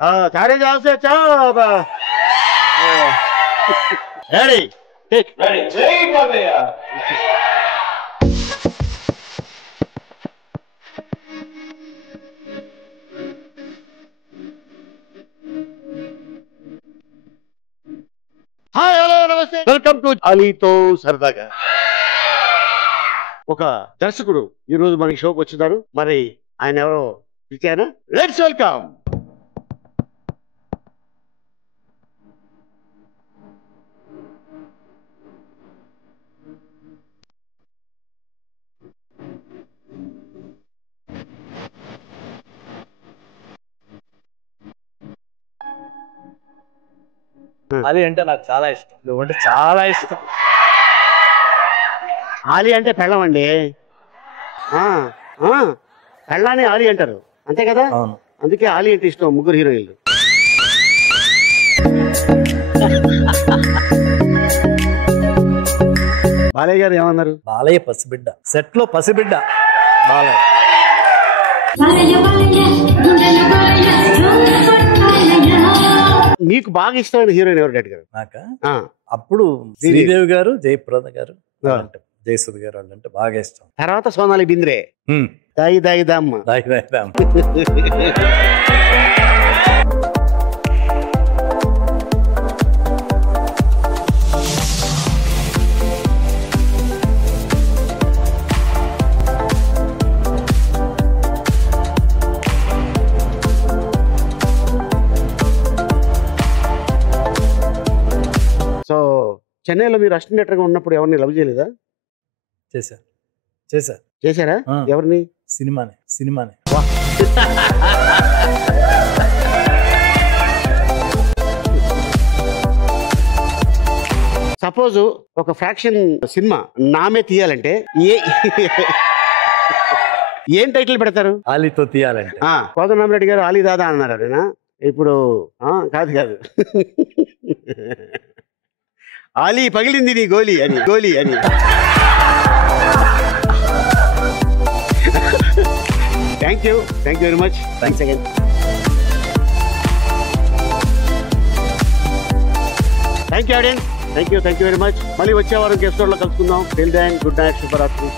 सारे जाओ से चाओ रेडी टेक रेडी जय बाबा హాయ్ హలో నమస్తే వెల్కమ్ టు అలీతో సరదాగా. ఒక దర్శకుడు ఈ రోజు మనకి షోకి వచ్చినారు. మరి ఆయన ఎవరో పిలిచారా? Let's welcome. ఆలీ అంటే నాకు చాలా ఇష్టం. నువ్వంటే చాలా ఇష్టం. ఆలీ అంటే పెళ్ళం అండి. పెళ్ళాన్ని ఆలీ అంటారు అంతే కదా. అందుకే ఆలీ అంటే ఇష్టం ముగ్గురు హీరోయిన్లు. బాలయ్య గారు ఏమన్నారు? బాలయ్య పసిబిడ్డ, సెట్ లో పసిబిడ్డ బాలయ్య. మీకు బాగా ఇష్టమైన హీరోయిన్ ఎవరు డాడీ గారు? నాక అప్పుడు శ్రీదేవి గారు, జయప్రద గారు, జయసుధ గారు వాళ్ళు అంటే బాగా ఇష్టం. తర్వాత సోనాలి బింద్రే, దాయి దాయి దామ్మ. సో చెన్నైలో మీరు అసిస్టెంట్ డైరెక్టర్ గా ఉన్నప్పుడు ఎవరిని లవ్ చేయలేదా? చేశారా? ఎవరిని? సినిమానే. సపోజ్ ఒక ఫ్రాక్షన్ సినిమా నామే తీయాలంటే ఏం టైటిల్ పెడతారు? ఆలీతో తీయాలంటే కోదండరామిరెడ్డి గారు ఆలీ దాదా అన్నారు. అదేనా? ఇప్పుడు కాదు ఆలీ పగిలింది నీ గోలీ అని. Thank you very much. Thanks again. Thank you audience. Thank you very much. మళ్ళీ వచ్చే వారం ఎపిసోడ్ లో కలుసుకుందాం. Till then good night, శుభరాత్రి.